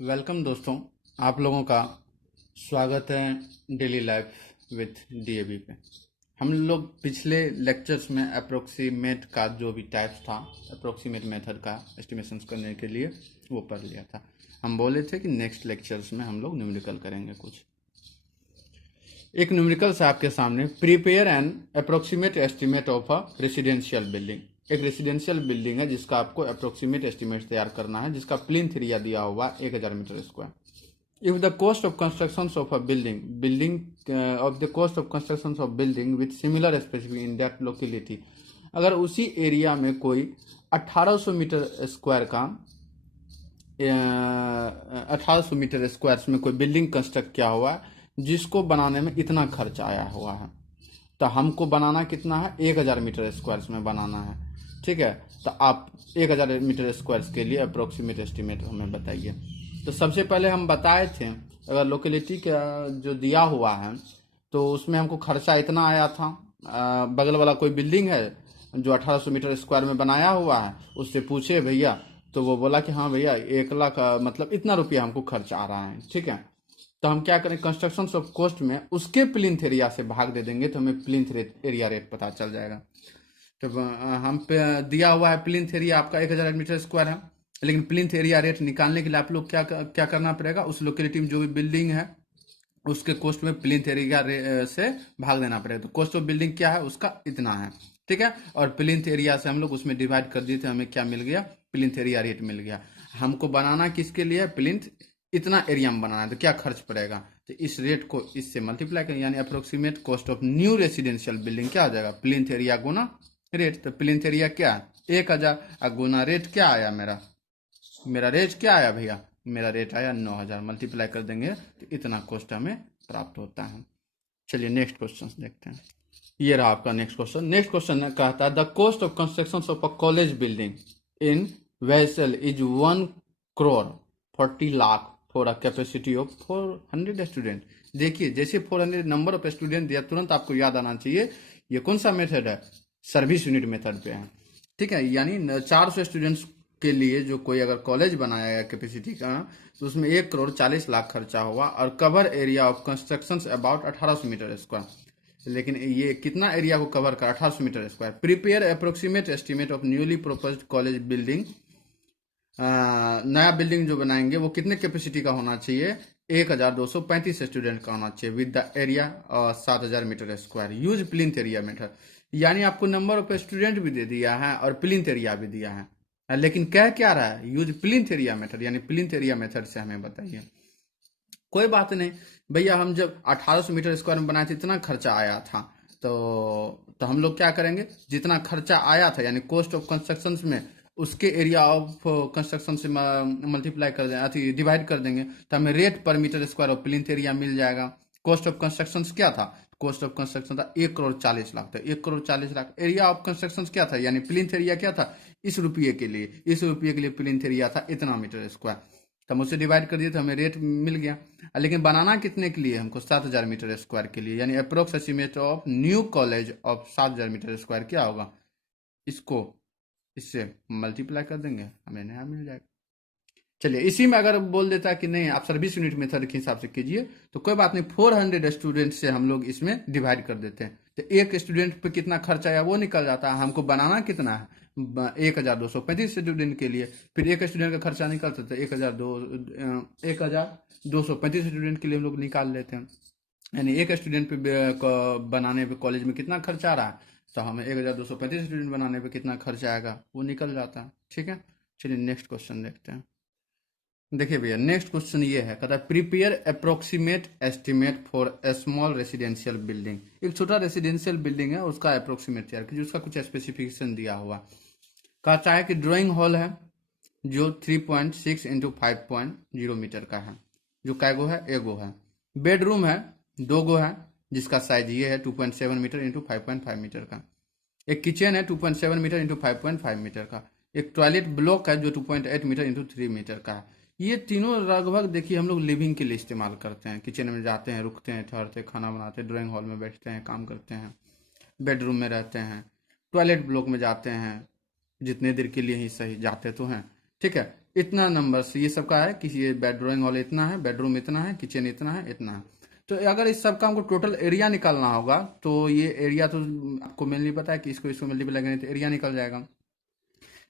Welcome दोस्तों, आप लोगों का स्वागत है डेली लाइफ विथ डीएबी पे। हम लोग पिछले लेक्चर्स में अप्रोक्सीमेट का जो भी टाइप्स था, अप्रोक्सीमेट मेथड का एस्टिमेशंस करने के लिए वो पढ़ लिया था। हम बोले थे कि नेक्स्ट लेक्चर्स में हम लोग न्यूमेरिकल करेंगे। कुछ एक न्यूमेरिकल्स आपके सामने, prepare an approximate estimate of a residential building. एक रेसिडेंशियल बिल्डिंग है जिसका आपको अप्रोक्सीमेट एस्टिमेट तैयार करना है, जिसका प्लिंथ एरिया दिया हुआ 1000 metre square. If the cost of constructions of a of the cost of constructions of building with similar specific in that locality, अगर उसी एरिया में कोई 1800 मीटर स्क्वायर का 1800 मीटर स्क्वायर में कोई बिल्डिंग कंस्ट्रक्ट किया हुआ है जिसको बनाने में इतना खर्च आया हुआ है, तो हमको बनाना कितना है, 1000 मीटर स्क्वायर में बनाना है। ठीक है, तो आप 1000 मीटर स्क्वायर के लिए अप्रोक्सीमेट एस्टिमेट हमें बताइए। तो सबसे पहले हम बताए थे, अगर लोकेलिटी का जो दिया हुआ है तो उसमें हमको खर्चा इतना आया था। बगल वाला कोई बिल्डिंग है जो 1800 मीटर स्क्वायर में बनाया हुआ है, उससे पूछे भैया, तो वो बोला कि हाँ भैया 1 लाख मतलब इतना रुपया हमको खर्च आ रहा है। ठीक है, तो हम क्या करें, कंस्ट्रक्शन ऑफ कॉस्ट में उसके प्लिंथ एरिया से भाग दे देंगे तो हमें प्लिंथ एरिया रेट पता चल जाएगा। तो हम पे दिया हुआ है प्लिंथ एरिया आपका 1000 मीटर स्क्वायर है, लेकिन प्लिंथ एरिया रेट निकालने के लिए आप लोग क्या करना पड़ेगा, उस लोकेलिटी में जो भी बिल्डिंग है उसके कॉस्ट में प्लिंथ एरिया से भाग देना पड़ेगा। तो कॉस्ट ऑफ बिल्डिंग क्या है, उसका इतना है। ठीक है, और प्लिंथ एरिया से हम लोग उसमें डिवाइड कर दिए थे, हमें क्या मिल गया, प्लिंथ एरिया रेट मिल गया। हमको बनाना किसके लिए, प्लिंथ इतना एरिया में बनाना है, तो क्या खर्च पड़ेगा, तो इस रेट को इससे मल्टीप्लाई करें, यानी approximate cost of new residential building क्या आ जाएगा, प्लिंथ एरिया गुना रेट। तो प्लिंथ एरिया क्या है 1000 गुना रेट क्या आया, मेरा मेरा रेट क्या आया भैया, मेरा रेट आया 9000, मल्टीप्लाई कर देंगे तो इतना कॉस्ट हमें प्राप्त होता है। चलिए नेक्स्ट क्वेश्चन देखते हैं। ये रहा आपका नेक्स्ट क्वेश्चन। नेक्स्ट क्वेश्चन कहता है the cost of construction of a college building in vessel is 1,40,00,000 for a capacity of 400 student. देखिए, जैसे 400 नंबर ऑफ स्टूडेंट दिया, तुरंत आपको याद आना चाहिए ये कौन सा मेथड है, सर्विस यूनिट मेथड पे है। ठीक है, यानी 400 स्टूडेंट्स के लिए जो कोई अगर कॉलेज बनाया गया कैपेसिटी का, तो उसमें 1,40,00,000 खर्चा हुआ और cover area of construction about 1800 metre square. लेकिन ये कितना एरिया को कवर कर, 1800 metre square. Prepare approximate estimate of newly proposed college building. नया बिल्डिंग जो बनाएंगे वो कितने कैपेसिटी का होना चाहिए, 1235 स्टूडेंट का होना चाहिए with the area 7000 metre square. Use plinth area method, यानी आपको नंबर ऑफ स्टूडेंट भी दे दिया है और प्लिंथ एरिया भी दिया है, लेकिन कह क्या रहा है, यूज प्लिंथ एरिया मेथड, यानी प्लिंथ एरिया मेथड से हमें बताइए। कोई बात नहीं भैया, हम जब 1800 मीटर स्क्वायर में बनाए थे इतना खर्चा आया था, तो हम लोग क्या करेंगे, जितना खर्चा आया था यानी कॉस्ट ऑफ कंस्ट्रक्शन में, उसके एरिया ऑफ कंस्ट्रक्शन से मल्टीप्लाई कर देंगे, अति डिवाइड कर देंगे, तो हमें rate per metre square of plinth area मिल जाएगा। कॉस्ट ऑफ कंस्ट्रक्शन क्या था, कॉस्ट ऑफ कंस्ट्रक्शन था 1,40,00,000, तो 1,40,00,000 एरिया ऑफ कंस्ट्रक्शन क्या था, यानी प्लिंथ एरिया क्या था, इस रुपये के लिए प्लिंथ एरिया था इतना मीटर स्क्वायर, तो हम उससे डिवाइड कर दिए तो हमें रेट मिल गया। लेकिन बनाना कितने के लिए, हमको 7000 मीटर स्क्वायर के लिए, यानी approx estimate of new college of 7000 metre square क्या होगा, इसको इससे मल्टीप्लाई कर देंगे, हमें नया मिल जाएगा। चलिए, इसी में अगर बोल देता कि नहीं आप सर्विस यूनिट मेथड के हिसाब से कीजिए, तो कोई बात नहीं, 400 स्टूडेंट से हम लोग इसमें डिवाइड कर देते हैं, तो एक स्टूडेंट पे कितना खर्च आया वो निकल जाता है। हमको बनाना कितना है, 1235 स्टूडेंट के लिए, फिर एक स्टूडेंट का खर्चा निकलता है, तो 1235 स्टूडेंट के लिए हम लोग निकाल लेते हैं, यानी एक स्टूडेंट पे बनाने पे कॉलेज में कितना खर्चा आ रहा है, तो हमें 1235 स्टूडेंट बनाने पे कितना खर्चा आएगा वो निकल जाता है। ठीक है, चलिए नेक्स्ट क्वेश्चन देखते हैं। देखिए भैया, नेक्स्ट क्वेश्चन ये है, कहता है prepare approximate estimate for a small residential building. एक छोटा रेसिडेंशियल बिल्डिंग है, उसका अप्रोक्सीमेट तैयार कीजिए, उसका कुछ स्पेसिफिकेशन दिया हुआ। कहता है कि ड्राइंग हॉल है जो 3.6 इंटू 5.0 मीटर का है, जो कैगो है, एगो है। बेडरूम है, 2 गो है, जिसका साइज ये है 2.7 मीटर इंटू 5.5 मीटर का। एक किचन है 2.7 मीटर इंटू 5.5 मीटर का। एक टॉयलेट ब्लॉक है जो 2.8 मीटर इंटू 3 मीटर का है। ये तीनों लगभग देखिए हम लोग लिविंग के लिए इस्तेमाल करते हैं, किचन में जाते हैं, रुकते हैं, ठहरते हैं, खाना बनाते हैं, ड्राइंग हॉल में बैठते हैं, काम करते हैं, बेडरूम में रहते हैं, टॉयलेट ब्लॉक में जाते हैं, जितने देर के लिए ही सही जाते तो हैं। ठीक है, इतना नंबर से ये सबका है कि ये बेड ड्राइंग हॉल इतना है, बेडरूम इतना है, किचन इतना है, इतना है। तो अगर इस सब का हमको टोटल एरिया निकालना होगा तो ये एरिया तो आपको मेनली पता है कि इसको इसको मल्टीप्लाई करेंगे तो एरिया निकल जाएगा।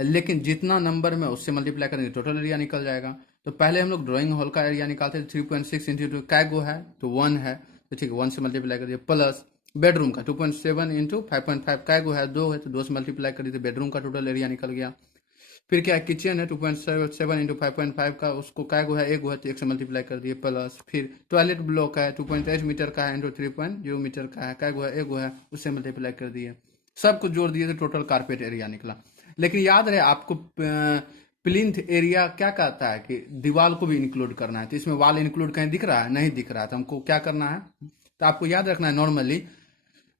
लेकिन जितना नंबर में उससे मल्टीप्लाई करेंगे टोटल एरिया निकल जाएगा। तो पहले हम लोग ड्राइंग हॉल का एरिया निकालते थे, 3.6 इंटू टू कै गो है तो 1 है, तो ठीक है 1 से मल्टीप्लाई कर दिए। प्लस बेडरूम का 2.7 इंटू 5.5 कै गो है 2 है, तो 2 से मल्टीप्लाई कर दिए तो बेडरूम का टोटल एरिया निकल गया। फिर क्या है, किचन है 2.7 इंटू 5.5 का, उसको कै गो है 1 गो है तो 1 से मल्टीप्लाई कर दिए। प्लस फिर टॉयलेट ब्लॉक है 2.8 मीटर का है इंटू 3.0 मीटर का है, कै गो है 1 गो है, उससे मल्टीप्लाई कर दिए। सबको जोड़ दिए तो टोटल कारपेट एरिया निकला। लेकिन याद रहे आपको प्लिंथ एरिया क्या कहता है कि दीवार को भी इंक्लूड करना है, तो इसमें वॉल इंक्लूड कहीं दिख रहा है, नहीं दिख रहा है, तो हमको क्या करना है, तो आपको याद रखना है नॉर्मली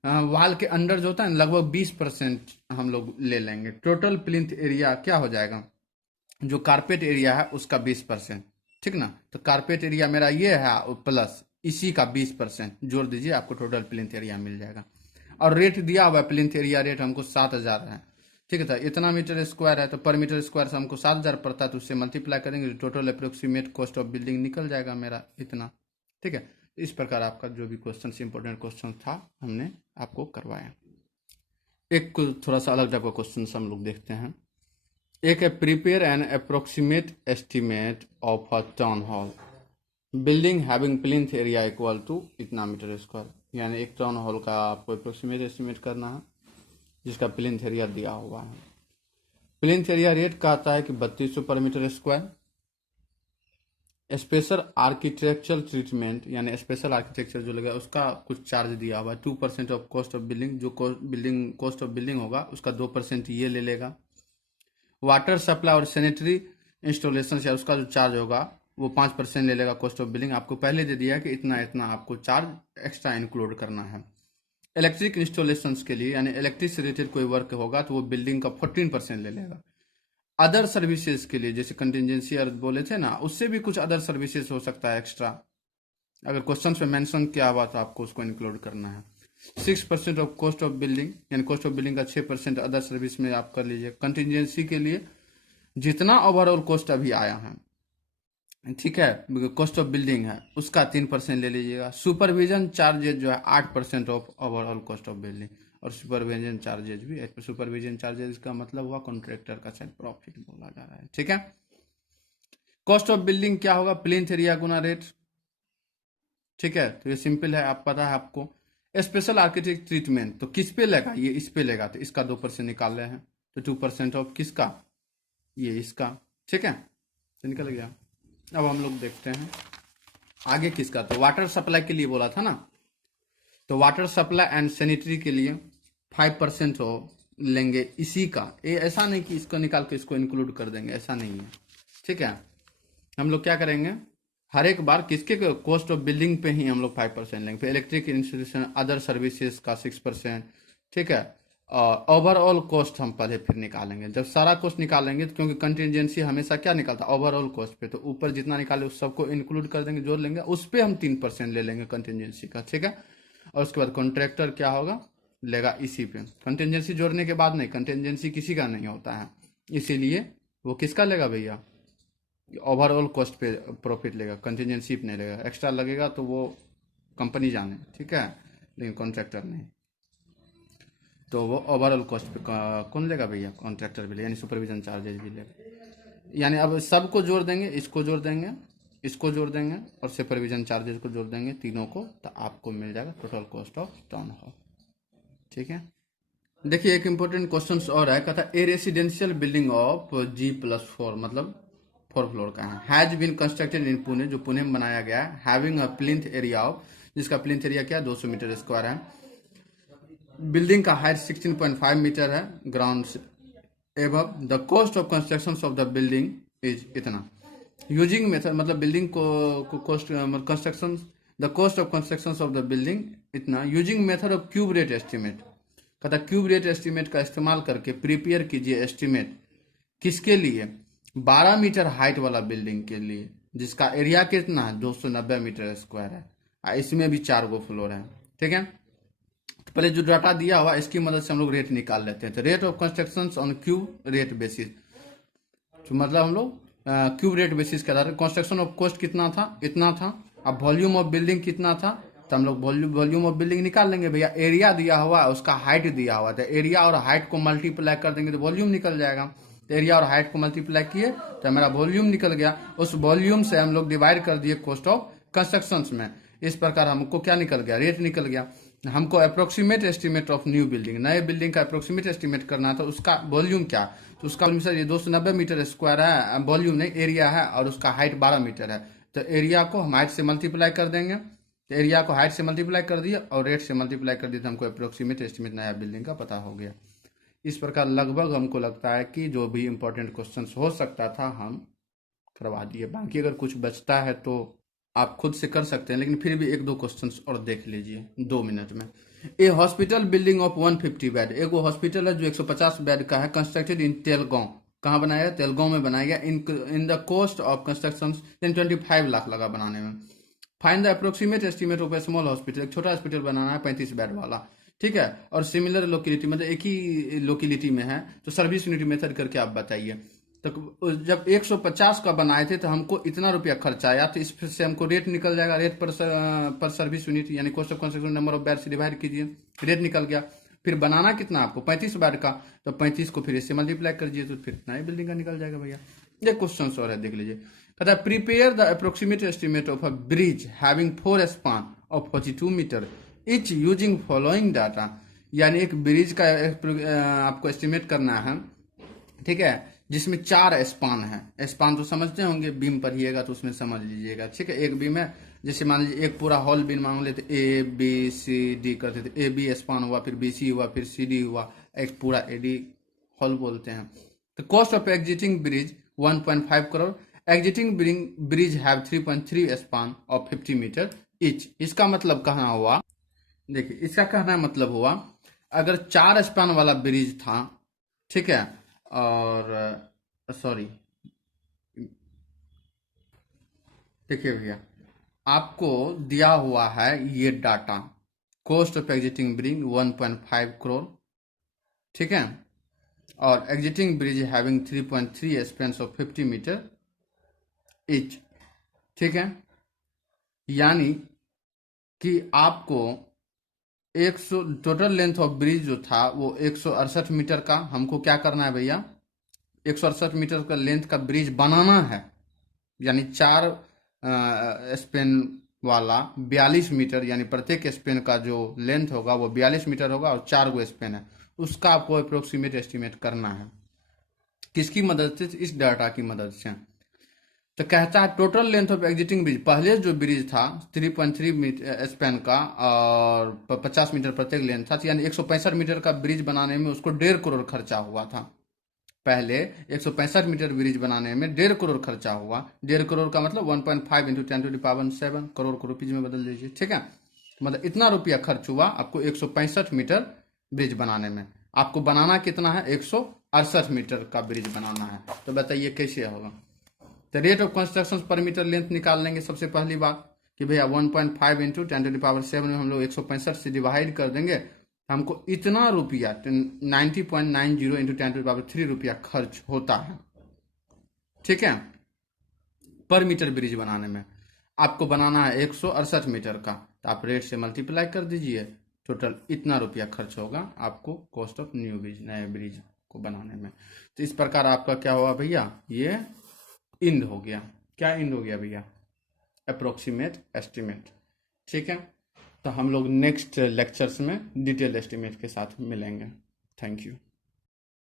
वॉल के अंदर जो होता है लगभग 20% हम लोग ले लेंगे। टोटल प्लिंथ एरिया क्या हो जाएगा, जो कारपेट एरिया है उसका 20%, ठीक ना। तो कारपेट एरिया मेरा ये है प्लस इसी का 20% जोड़ दीजिए, आपको टोटल प्लिंथ एरिया मिल जाएगा। और रेट दिया हुआ है, प्लिंथ एरिया रेट हमको 7,000 है, ठीक है। तो इतना मीटर स्क्वायर है तो पर मीटर स्क्वायर से हमको 7,000 पड़ता है, तो उससे मल्टीप्लाई करेंगे तो total approximate cost of building निकल जाएगा मेरा इतना, ठीक है। इस प्रकार आपका जो भी क्वेश्चन इंपॉर्टेंट क्वेश्चन था हमने आपको करवाया। एक थोड़ा सा अलग टाइप का क्वेश्चन हम लोग देखते हैं। एक है prepare an approximate estimate of a town hall building having plinth area equal to इतना मीटर स्क्वायर, यानी एक टाउन हॉल का आपको अप्रोक्सीमेट एस्टिमेट करना है जिसका प्लिंथ एरिया दिया हुआ है। प्लिंथ एरिया रेट कहता है कि 3200 पर metre square. Special architectural treatment यानी स्पेशल आर्किटेक्चर जो लगेगा उसका कुछ चार्ज दिया हुआ है, 2% ऑफ कॉस्ट ऑफ बिल्डिंग, जो बिल्डिंग कॉस्ट ऑफ बिल्डिंग होगा उसका 2% ये ले लेगा। वाटर सप्लाई और सैनिटरी इंस्टॉलेशन या उसका जो चार्ज होगा वो 5% ले लेगा कॉस्ट ऑफ बिल्डिंग। आपको पहले दे दिया कि इतना इतना आपको चार्ज एक्स्ट्रा इंक्लूड करना है। इलेक्ट्रिक इंस्टॉलेशन के लिए यानी इलेक्ट्रिक से रिलेटेड कोई वर्क होगा तो वो बिल्डिंग का 14% ले लेगा। अदर सर्विसेज के लिए जैसे कंटिजेंसी और बोले थे ना, उससे भी कुछ अदर सर्विसेज हो सकता है एक्स्ट्रा, अगर क्वेश्चन में मेंशन किया हुआ तो आपको उसको इंक्लूड करना है। 6% ऑफ कॉस्ट ऑफ बिल्डिंग यानी कॉस्ट ऑफ बिल्डिंग का 6% अदर सर्विस में आप कर लीजिए। कंटिजेंसी के लिए जितना ओवरऑल कॉस्ट अभी आया है, ठीक है, कॉस्ट ऑफ बिल्डिंग है उसका 3% ले लीजिएगा। सुपरविजन चार्जेज जो है 8% of overall cost of building, और सुपरविजन चार्जेज भी 8%। सुपरविजन चार्जेज का मतलब हुआ कॉन्ट्रैक्टर का शायद प्रॉफिट बोला जा रहा है, ठीक है। कॉस्ट ऑफ बिल्डिंग क्या होगा, प्लिंथ एरिया गुना रेट, ठीक है। तो ये सिंपल है, आप पता है आपको। स्पेशल आर्किटेक्ट ट्रीटमेंट तो किस पे लेगा, ये इस पे लेगा, तो इसका 2% निकाल रहे हैं, तो 2% ऑफ किसका, ये इसका, ठीक है, तो निकल गया। अब हम लोग देखते हैं आगे किसका, तो वाटर सप्लाई के लिए बोला था ना, तो वाटर सप्लाई एंड सैनिटरी के लिए 5% हो लेंगे इसी का। ये ऐसा नहीं कि इसको निकाल के इसको इंक्लूड कर देंगे, ऐसा नहीं है, ठीक है। हम लोग क्या करेंगे, हर एक बार किसके कॉस्ट ऑफ बिल्डिंग पे ही हम लोग 5% लेंगे। फिर इलेक्ट्रिक इंस्टॉलेशन अदर सर्विसेज का 6%, ठीक है। ओवरऑल कॉस्ट हम पहले फिर निकालेंगे, जब सारा कॉस्ट निकालेंगे तो क्योंकि कंटिजेंसी हमेशा क्या निकालता है ओवरऑल कॉस्ट पे, तो ऊपर जितना निकाले उस सबको इंक्लूड कर देंगे, जोड़ लेंगे, उस पर हम 3% ले लेंगे कंटिजेंसी का, ठीक है। और उसके बाद कॉन्ट्रैक्टर क्या होगा, लेगा इसी पे। कंटिजेंसी जोड़ने के बाद नहीं, कंटिजेंसी किसी का नहीं होता है, इसीलिए वो किसका लेगा भैया, ओवरऑल कॉस्ट पे प्रॉफिट लेगा, कंटिजेंसी पे नहीं लेगा। एक्स्ट्रा लगेगा तो वो कंपनी जाने, ठीक है, लेकिन कॉन्ट्रैक्टर नहीं। तो वो ओवरऑल कॉस्ट पे कौन लेगा भैया, कॉन्ट्रैक्टर भी लेगा, यानी सुपरविजन चार्जेज भी लेगा। यानी अब सबको जोड़ देंगे, इसको जोड़ देंगे, इसको जोड़ देंगे और सुपरविजन चार्जेस को जोड़ देंगे, तीनों को, तो आपको मिल जाएगा total cost of town hall, ठीक है। देखिए एक इंपॉर्टेंट क्वेश्चन और है, कहता है ए रेसिडेंशियल बिल्डिंग ऑफ G+4 मतलब 4 फ्लोर का है, has been constructed in Pune, जो पुणे में बनाया गया है, having a plinth area of, जिसका प्लिंथ एरिया क्या 200 मीटर स्क्वायर है। बिल्डिंग का हाइट 16.5 मीटर है ground above. The cost of construction of the building is इतना। यूजिंग मेथड मतलब बिल्डिंग को cost construction, the cost of construction of the building इतना। Using method of cube rate estimate, कहता cube rate estimate का इस्तेमाल करके prepare कीजिए estimate, किसके लिए, 12 मीटर हाइट वाला बिल्डिंग के लिए, जिसका एरिया कितना है 290 मीटर स्क्वायर है, इसमें भी 4 गो फ्लोर है, ठीक है। तो पहले जो डाटा दिया हुआ इसकी मदद से हम लोग रेट निकाल लेते हैं। तो rate of construction on cube rate basis, तो मतलब हम लोग क्यूब रेट बेसिस के आधार पर कंस्ट्रक्शन ऑफ कॉस्ट कितना था, इतना था। अब वॉल्यूम ऑफ बिल्डिंग कितना था, तो हम लोग वॉल्यूम ऑफ बिल्डिंग निकाल लेंगे भैया। एरिया दिया हुआ है, उसका हाइट दिया हुआ था, एरिया और हाइट को मल्टीप्लाई कर देंगे तो वॉल्यूम निकल जाएगा। तो एरिया और हाइट को मल्टीप्लाई किए तो हमारा वॉल्यूम निकल गया। उस वॉल्यूम से हम लोग डिवाइड कर दिए कॉस्ट ऑफ कंस्ट्रक्शन में। इस प्रकार हमको क्या निकल गया, रेट निकल गया। हमको approximate estimate of new building, नए बिल्डिंग का अप्रोक्सीमेट एस्टीमेट करना था। उसका वॉल्यूम क्या, तो उसका वॉल्यूम सर ये 290 मीटर स्क्वायर है, वॉल्यूम नहीं एरिया है, और उसका हाइट 12 मीटर है। तो एरिया को हम हाइट से मल्टीप्लाई कर देंगे। तो एरिया को हाइट से मल्टीप्लाई कर दिया और रेट से मल्टीप्लाई कर दिया, तो हमको अप्रोक्सीमेट एस्टीमेट नया बिल्डिंग का पता हो गया। इस प्रकार लगभग हमको लगता है कि जो भी इंपॉर्टेंट क्वेश्चन हो सकता था हम करवा दिए। बाकी अगर कुछ बचता है तो आप खुद से कर सकते हैं, लेकिन फिर भी एक दो क्वेश्चंस और देख लीजिए 2 मिनट में। ए हॉस्पिटल बिल्डिंग ऑफ 150 बेड, एक वो हॉस्पिटल है जो 150 बेड का है, कंस्ट्रक्टेड इन तेलगांव। कहाँ बनाया गया, तेलगांव में बनाया गया। In the cost of construction 25 lakh लगा बनाने में। Find the approximate estimate of A small hospital, एक छोटा हॉस्पिटल बनाना है 35 बेड वाला, ठीक है, और सिमिलर लोकेलिटी, मतलब एक ही लोकेलिटी में है, तो सर्विस यूनिट मेथड करके आप बताइए। तो जब 150 का बनाए थे तो हमको इतना रुपया खर्चा आया, तो इससे हमको रेट निकल जाएगा। रेट पर सर्विस यूनिट यानी cost of construction number of bed से डिवाइड कीजिए, रेट निकल गया। फिर बनाना कितना आपको 35 बेड का, तो 35 को फिर इससे मल्टीप्लाई कर दीजिए, तो फिर नई बिल्डिंग का निकल जाएगा भैया। ये क्वेश्चन और है, देख लीजिए। कहता है prepare the approximate estimate of a bridge having 4 span of 42 metre each using following data. यानी एक ब्रिज का आपको एस्टिमेट करना है, ठीक है, जिसमें 4 स्पान है। स्पान तो समझते होंगे, बीम पढ़िएगा तो उसमें समझ लीजिएगा, ठीक है। एक बीम है, जैसे मान लीजिए एक पूरा हॉल बीम मान लेते, ए बी सी डी करते थे, ए बी स्पान हुआ, फिर बी सी हुआ, फिर सी डी हुआ, एक पूरा ए डी हॉल बोलते हैं। तो cost of existing bridge 1.5 crore. Existing bridge have 3.3 span of 50 metre each. इसका मतलब कहना हुआ, देखिए इसका कहना मतलब हुआ, अगर 4 स्पान वाला ब्रिज था, ठीक है, और सॉरी, देखिए भैया आपको दिया हुआ है ये data, cost of existing bridge 1.5 crore, ठीक है, और existing bridge having 3.3 span of 50 metre each, ठीक है। यानी कि आपको 100 टोटल लेंथ ऑफ ब्रिज जो था वो 168 मीटर का हमको क्या करना है भैया, 168 मीटर का लेंथ का ब्रिज बनाना है। यानी 4 स्पेन वाला 42 मीटर, यानी प्रत्येक स्पेन का जो लेंथ होगा वो 42 मीटर होगा, और 4 गो स्पेन है, उसका आपको अप्रोक्सीमेट एस्टिमेट करना है। किसकी मदद से, इस डाटा की मदद से। तो कहता है total length of existing bridge, पहले जो ब्रिज था 3.3 स्पेन का और 50 मीटर प्रत्येक लेंथ था, यानी 165 मीटर का ब्रिज बनाने में उसको 1.5 करोड़ खर्चा हुआ था। पहले 165 मीटर ब्रिज बनाने में 1.5 करोड़ खर्चा हुआ। 1.5 करोड़ का मतलब 1.5 इंटू 10⁻7 करोड़ को रुपीज में बदल दीजिए, ठीक है। मतलब इतना रुपया खर्च हुआ आपको 165 मीटर ब्रिज बनाने में। आपको बनाना कितना है, 168 मीटर का ब्रिज बनाना है। तो बताइए कैसे होगा। तो रेट ऑफ कंस्ट्रक्शन पर मीटर लेंथ निकाल लेंगे। सबसे पहली बात कि भैया 1.5 इंटू 10⁻7 में हम लोग 165 से डिवाइड कर देंगे, हमको इतना रुपया 90.90 इंटू 10⁻3 रुपया खर्च होता है, ठीक है, पर मीटर ब्रिज बनाने में। आपको बनाना है 168 मीटर का, तो आप रेट से मल्टीप्लाई कर दीजिए, टोटल इतना रुपया खर्च होगा आपको कॉस्ट ऑफ न्यू ब्रिज, नए ब्रिज को बनाने में। तो इस प्रकार आपका क्या हुआ भैया, ये इंड हो गया। क्या इंड हो गया भैया, अप्रोक्सीमेट एस्टिमेट, ठीक है। तो हम लोग नेक्स्ट लेक्चर्स में डिटेल एस्टिमेट के साथ मिलेंगे। Thank you.